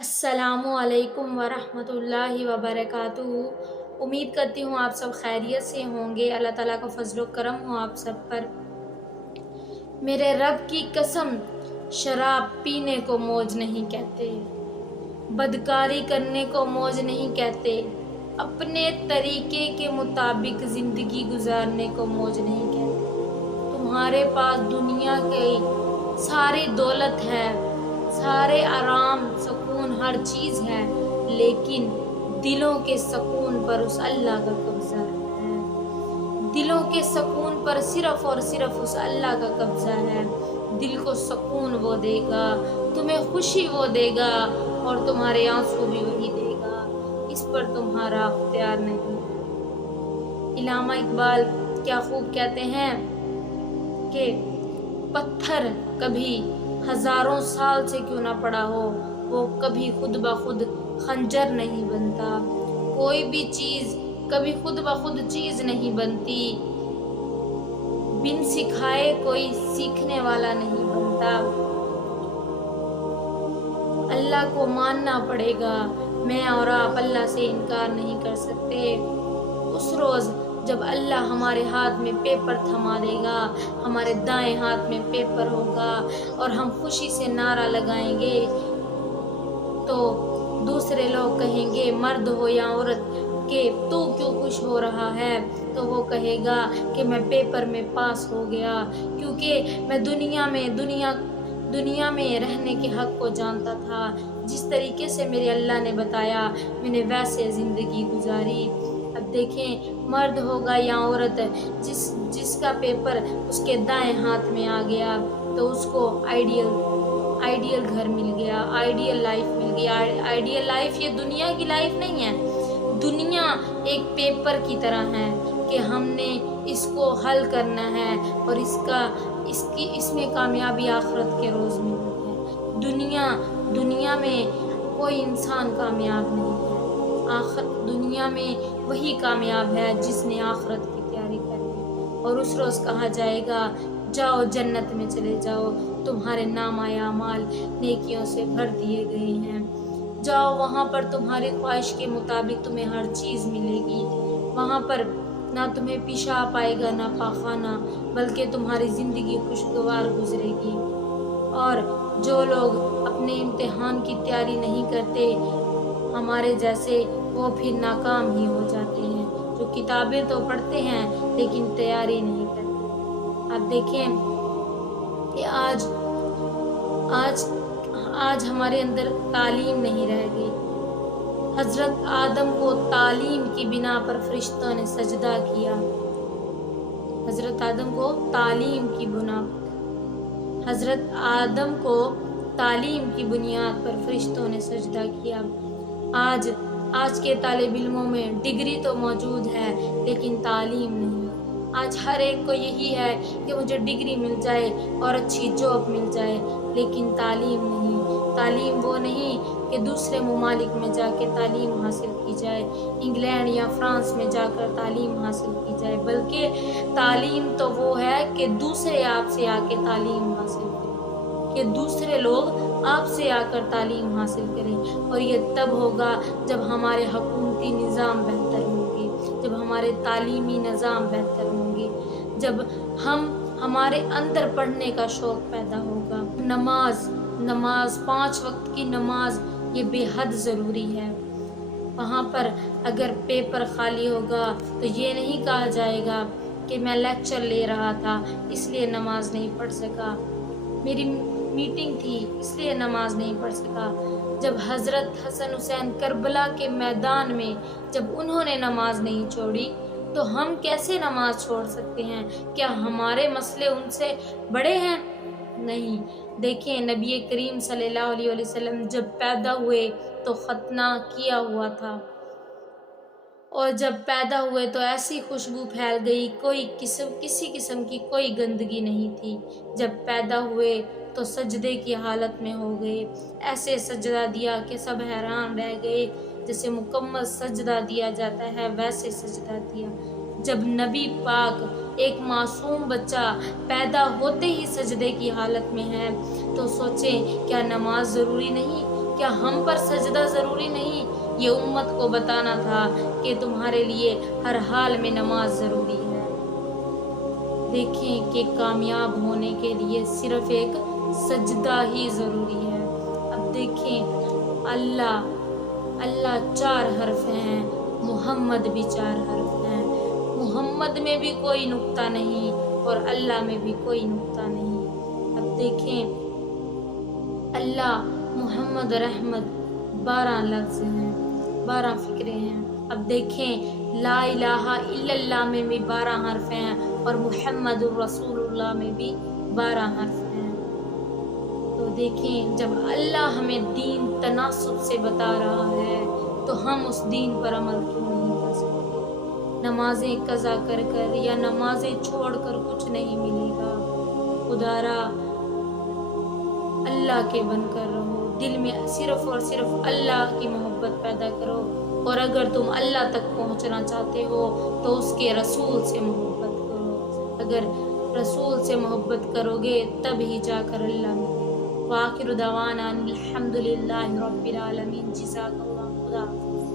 السلام علیکم ورحمۃ اللہ وبرکاتہ۔ امید کرتی ہوں آپ سب خیریت سے ہوں گے۔ اللہ تعالیٰ کا فضل و کرم ہو آپ سب پر۔ میرے رب کی قسم، شراب پینے کو موج نہیں کہتے، بدکاری کرنے کو موج نہیں کہتے، اپنے طریقے کے مطابق زندگی گزارنے کو موج نہیں کہتے۔ تمہارے پاس دنیا کی ساری دولت ہے، سارے آرام سکون ہر چیز ہے، لیکن دلوں کے سکون پر اس اللہ کا قبضہ ہے۔ دلوں کے سکون پر صرف اور صرف اس اللہ کا قبضہ ہے۔ دل کو سکون وہ دے گا، تمہیں خوشی وہ دے گا، اور تمہارے آنسو بھی وہی دے گا۔ اس پر تمہارا اختیار نہیں۔ علامہ اقبال کیا خوب کہتے ہیں کہ پتھر کبھی ہزاروں سال سے کیوں نہ پڑا ہو، وہ کبھی خود بخود خنجر نہیں بنتا۔ کوئی بھی چیز کبھی خود بخود چیز نہیں بنتی، بن سکھائے کوئی سیکھنے والا نہیں بنتا۔ اللہ کو ماننا پڑے گا۔ میں اور آپ اللہ سے انکار نہیں کر سکتے۔ اس روز جب اللہ ہمارے ہاتھ میں پیپر تھما دے گا، ہمارے دائیں ہاتھ میں پیپر ہوگا، اور ہم خوشی سے نعرہ لگائیں گے، تو دوسرے لوگ کہیں گے، مرد ہو یا عورت، کہ تو کیوں خوش ہو رہا ہے؟ تو وہ کہے گا کہ میں پیپر میں پاس ہو گیا، کیونکہ میں دنیا میں رہنے کے حق کو جانتا تھا۔ جس طریقے سے میرے اللہ نے بتایا، میں نے ویسے زندگی گزاری۔ اب دیکھیں، مرد ہوگا یا عورت، جس کا پیپر اس کے دائیں ہاتھ میں آ گیا، تو اس کو آئیڈیل گھر مل گیا، آئیڈیل لائف مل گیا۔ آئیڈیل لائف یہ دنیا کی لائف نہیں ہے۔ دنیا ایک پیپر کی طرح ہے کہ ہم نے اس کو حل کرنا ہے، اور اس میں کامیابی آخرت کے روز ملتی ہے۔ دنیا میں کوئی انسان کامیاب نہیں ہے۔ دنیا میں وہی کامیاب ہے جس نے آخرت کی تیاری کری ہے، اور اس روز کہا جائے گا، جاؤ جنت میں چلے جاؤ، تمہارے نامہ اعمال نیکیوں سے بھر دیے گئے ہیں۔ جاؤ، وہاں پر تمہاری خواہش کے مطابق تمہیں ہر چیز ملے گی۔ وہاں پر نہ تمہیں پیشاب آئے گا نہ پاخانہ، بلکہ تمہاری زندگی خوشگوار گزرے گی۔ اور جو لوگ اپنے امتحان کی تیاری نہیں کرتے ہمارے جیسے، وہ پھر ناکام ہی ہو جاتے ہیں۔ جو کتابیں تو پڑھتے ہیں لیکن تیاری نہیں کرتے۔ اب دیکھیں کہ آج ہمارے اندر تعلیم نہیں رہ گئی۔ حضرت آدم کو تعلیم کی بنا پر فرشتوں نے سجدہ کیا۔ حضرت آدم کو تعلیم کی بنیاد پر فرشتوں نے سجدہ کیا۔ آج کے طالب علموں میں ڈگری تو موجود ہے لیکن تعلیم نہیں۔ آج ہر ایک کو یہی ہے کہ مجھے ڈگری مل جائے اور اچھی جاب مل جائے، لیکن تعلیم نہیں۔ تعلیم وہ نہیں کہ دوسرے ممالک میں جا کے تعلیم حاصل کی جائے، انگلینڈ یا فرانس میں جا کر تعلیم حاصل کی جائے، بلکہ تعلیم تو وہ ہے کہ دوسرے آپ سے آ کے تعلیم حاصل کریں، کہ دوسرے لوگ آپ سے آ کر تعلیم حاصل کریں۔ اور یہ تب ہوگا جب ہمارے حکومتی نظام بہتر ہوں گے، جب ہمارے تعلیمی نظام بہتر ہوں گے، جب ہمارے اندر پڑھنے کا شوق پیدا ہوگا۔ نماز 5 وقت کی نماز یہ بے حد ضروری ہے۔ وہاں پر اگر پیپر خالی ہوگا تو یہ نہیں کہا جائے گا کہ میں لیکچر لے رہا تھا اس لیے نماز نہیں پڑھ سکا، میری میٹنگ تھی اس لیے نماز نہیں پڑھ سکا۔ جب حضرت حسن حسین کربلا کے میدان میں جب انہوں نے نماز نہیں چھوڑی، تو ہم کیسے نماز چھوڑ سکتے ہیں؟ کیا ہمارے مسئلے ان سے بڑے ہیں؟ نہیں۔ دیکھیں، نبی کریم صلی اللہ علیہ وسلم جب پیدا ہوئے تو ختنہ کیا ہوا تھا، اور جب پیدا ہوئے تو ایسی خوشبو پھیل گئی، کسی قسم کی کوئی گندگی نہیں تھی۔ جب پیدا ہوئے تو سجدے کی حالت میں ہو گئے، ایسے سجدہ دیا کہ سب حیران رہ گئے، جیسے مکمل سجدہ دیا جاتا ہے ویسے سجدہ دیا۔ جب نبی پاک ایک معصوم بچہ پیدا ہوتے ہی سجدے کی حالت میں ہے، تو سوچیں کیا نماز ضروری نہیں؟ کیا ہم پر سجدہ ضروری نہیں؟ یہ امت کو بتانا تھا کہ تمہارے لیے ہر حال میں نماز ضروری ہے۔ دیکھیں کہ کامیاب ہونے کے لیے صرف ایک سجدہ ہی ضروری ہے۔ اب دیکھیں اللہ 4 حرف ہیں، محمد بھی 4 حرف ہیں۔ محمد میں بھی کوئی نقطہ نہیں اور اللہ میں بھی کوئی نقطہ نہیں۔ اب دیکھیں اللہ، محمد اور احمد 12 لفظ ہیں، 12 فقرے ہیں۔ اب دیکھیں لا الہ الا اللہ میں بھی 12 حرف ہیں اور محمد الرسول اللہ میں بھی 12 حرف ہیں۔ تو دیکھیں جب اللہ ہمیں دین تناسب سے بتا رہا ہے تو ہم اس دین پر عمل کیوں نہیں کر سکتے؟ نمازیں قضا کر کر یا نمازیں چھوڑ کر کچھ نہیں ملے گا۔ خدارا اللہ کے بن کر رہو، دل میں صرف اور صرف اللہ کی محبت پیدا کرو، اور اگر تم اللہ تک پہنچنا چاہتے ہو تو اس کے رسول سے محبت کرو۔ اگر رسول سے محبت کرو گے تب ہی جا کر اللہ ملے۔ وآخر دعوانا الحمدللہ رب العالمین۔ جزاک اللہ، خدا حافظ۔